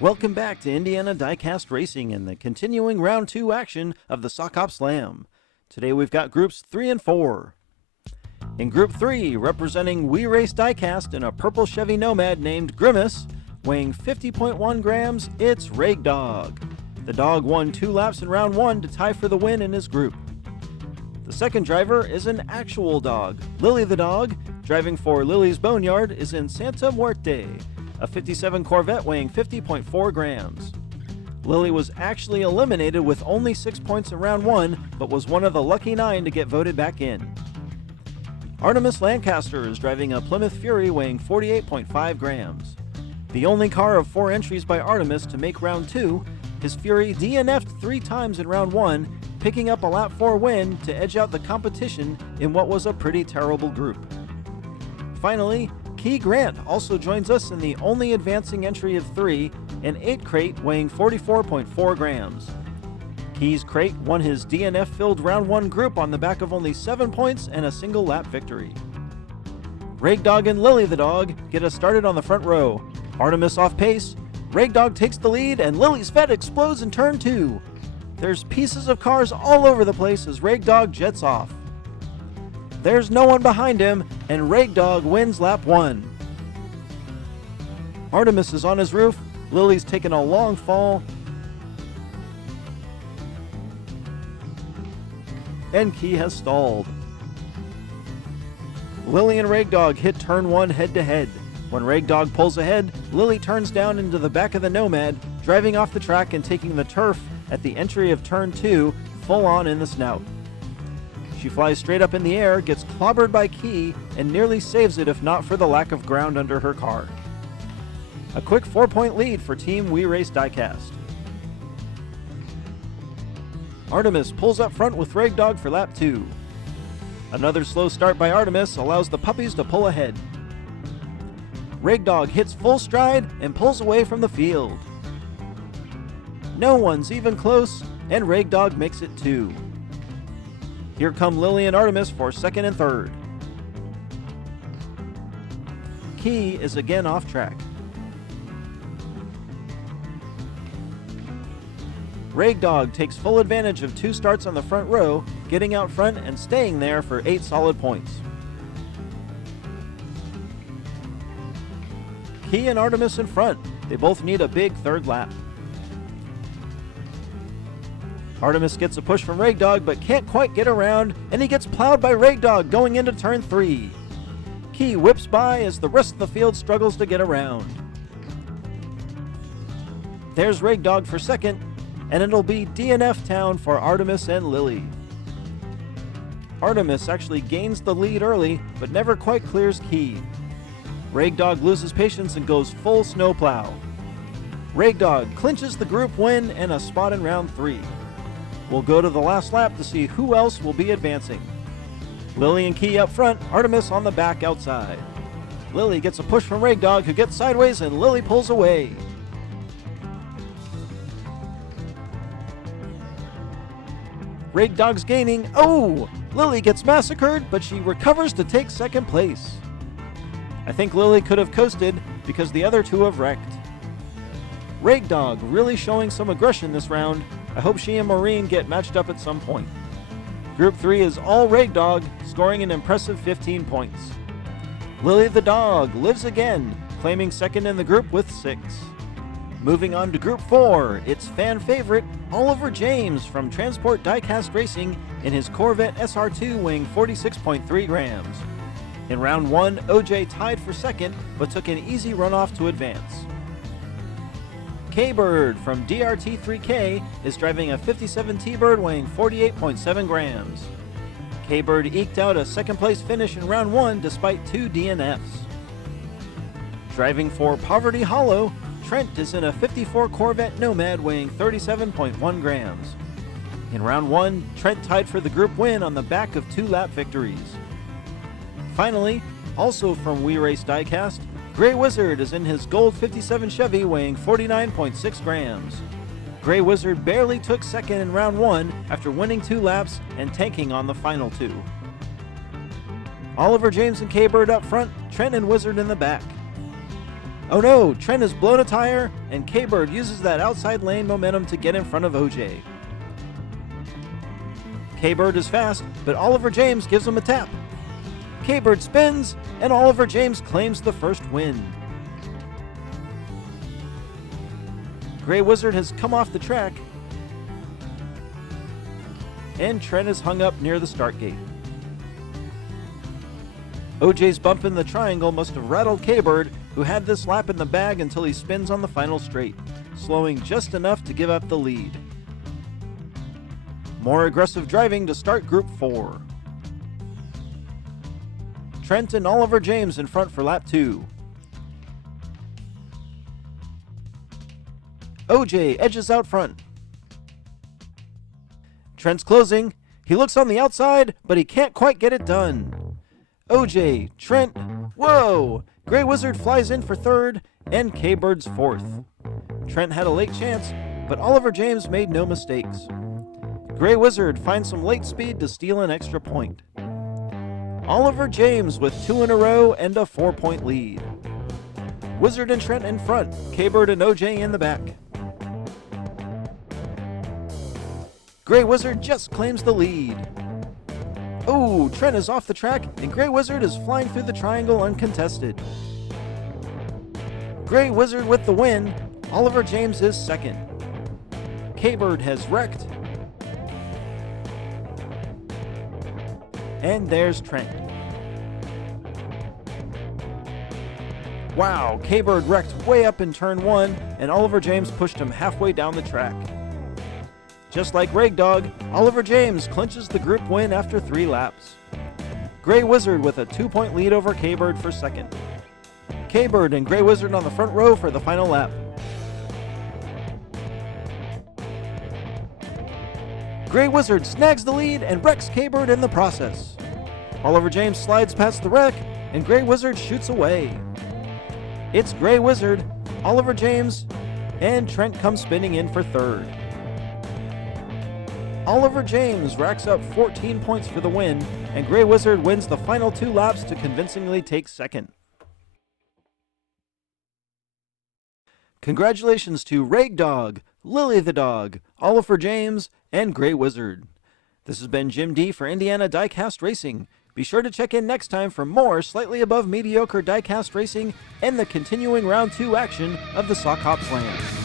Welcome back to Indiana Diecast Racing and the continuing round 2 action of the Sock Hop Slam. Today we've got groups 3 and 4. In group 3, representing We Race Diecast in a purple Chevy Nomad named Grimace, weighing 50.1 grams, it's Rag Dog. The dog won 2 laps in round 1 to tie for the win in his group. The second driver is an actual dog. Lily the dog, driving for Lily's Boneyard, is in Santa Muerte, a 57 Corvette weighing 50.4 grams. Lily was actually eliminated with only 6 points in round 1, but was one of the lucky 9 to get voted back in. Artemis Lancaster is driving a Plymouth Fury weighing 48.5 grams. The only car of 4 entries by Artemis to make round 2, his Fury DNF'd 3 times in round 1, picking up a lap 4 win to edge out the competition in what was a pretty terrible group. Finally, Key Grant also joins us in the only advancing entry of 3, an 8 crate weighing 44.4 grams. Key's crate won his DNF-filled round 1 group on the back of only 7 points and a single lap victory. Rag Dog and Lily the dog get us started on the front row. Artemis off pace, Rag Dog takes the lead and Lily's Vet explodes in turn 2. There's pieces of cars all over the place as Rag Dog jets off. There's no one behind him, and Rag Dog wins lap 1. Artemis is on his roof, Lily's taken a long fall, and Key has stalled. Lily and Rag Dog hit turn 1 head-to-head. When Rag Dog pulls ahead, Lily turns down into the back of the Nomad, driving off the track and taking the turf at the entry of turn 2, full on in the snout. She flies straight up in the air, gets clobbered by Key, and nearly saves it if not for the lack of ground under her car. A quick 4-point lead for Team We Race Diecast. Artemis pulls up front with Rag Dog for lap 2. Another slow start by Artemis allows the puppies to pull ahead. Rag Dog hits full stride and pulls away from the field. No one's even close, and Rag Dog makes it 2. Here come Lily and Artemis for second and third. Key is again off track. Rag Dog takes full advantage of 2 starts on the front row, getting out front and staying there for 8 solid points. Key and Artemis in front. They both need a big third lap. Artemis gets a push from Rag Dog but can't quite get around, and he gets plowed by Rag Dog going into turn 3. Key whips by as the rest of the field struggles to get around. There's Rag Dog for second, and it'll be DNF town for Artemis and Lily. Artemis actually gains the lead early, but never quite clears Key. Rag Dog loses patience and goes full snowplow. Rag Dog clinches the group win and a spot in round 3. We'll go to the last lap to see who else will be advancing. Lily and Key up front, Artemis on the back outside. Lily gets a push from Rag Dog, who gets sideways, and Lily pulls away. Rag Dog's gaining. Oh! Lily gets massacred, but she recovers to take second place. I think Lily could have coasted because the other 2 have wrecked. Rag Dog really showing some aggression this round. I hope she and Maureen get matched up at some point. Group 3 is all Rag Dog, scoring an impressive 15 points. Lily the dog lives again, claiming second in the group with 6. Moving on to Group 4, it's fan favorite Oliver James from Transport Diecast Racing in his Corvette SR2 weighing 46.3 grams. In round 1, OJ tied for second, but took an easy runoff to advance. K-Bird from DRT3K is driving a 57 T-Bird weighing 48.7 grams. K-Bird eked out a second place finish in round 1 despite 2 DNFs. Driving for Poverty Hollow, Trent is in a 54 Corvette Nomad weighing 37.1 grams. In round 1, Trent tied for the group win on the back of 2 lap victories. Finally, also from We Race Diecast, Grey Wizard is in his gold 57 Chevy weighing 49.6 grams. Grey Wizard barely took second in round 1 after winning 2 laps and tanking on the final 2. Oliver James and K-Bird up front, Trent and Wizard in the back. Oh no, Trent has blown a tire, and K-Bird uses that outside lane momentum to get in front of OJ. K-Bird is fast, but Oliver James gives him a tap. K-Bird spins, and Oliver James claims the first win. Grey Wizard has come off the track, and Trent is hung up near the start gate. OJ's bump in the triangle must have rattled K-Bird, who had this lap in the bag until he spins on the final straight, slowing just enough to give up the lead. More aggressive driving to start Group 4. Trent and Oliver James in front for lap 2. OJ edges out front. Trent's closing. He looks on the outside, but he can't quite get it done. OJ, Trent, whoa! Grey Wizard flies in for third, and K-Bird's fourth. Trent had a late chance, but Oliver James made no mistakes. Grey Wizard finds some late speed to steal an extra point. Oliver James with 2 in a row and a 4-point lead. Wizard and Trent in front, K-Bird and OJ in the back. Grey Wizard just claims the lead. Oh, Trent is off the track, and Grey Wizard is flying through the triangle uncontested. Grey Wizard with the win. Oliver James is second. K-Bird has wrecked. And there's Trent. Wow, K-Bird wrecked way up in turn 1, and Oliver James pushed him halfway down the track. Just like Rag Dog, Oliver James clinches the group win after 3 laps. Grey Wizard with a 2-point lead over K-Bird for second. K-Bird and Grey Wizard on the front row for the final lap. Grey Wizard snags the lead and wrecks K-Bird in the process. Oliver James slides past the wreck, and Grey Wizard shoots away. It's Grey Wizard, Oliver James, and Trent comes spinning in for third. Oliver James racks up 14 points for the win, and Grey Wizard wins the final 2 laps to convincingly take second. Congratulations to Rag Dog, Lily the Dog, Oliver James, and Grey Wizard. This has been Jim D for Indiana Diecast Racing. Be sure to check in next time for more slightly above mediocre diecast racing and the continuing round 2 action of the Sock Hop Slam.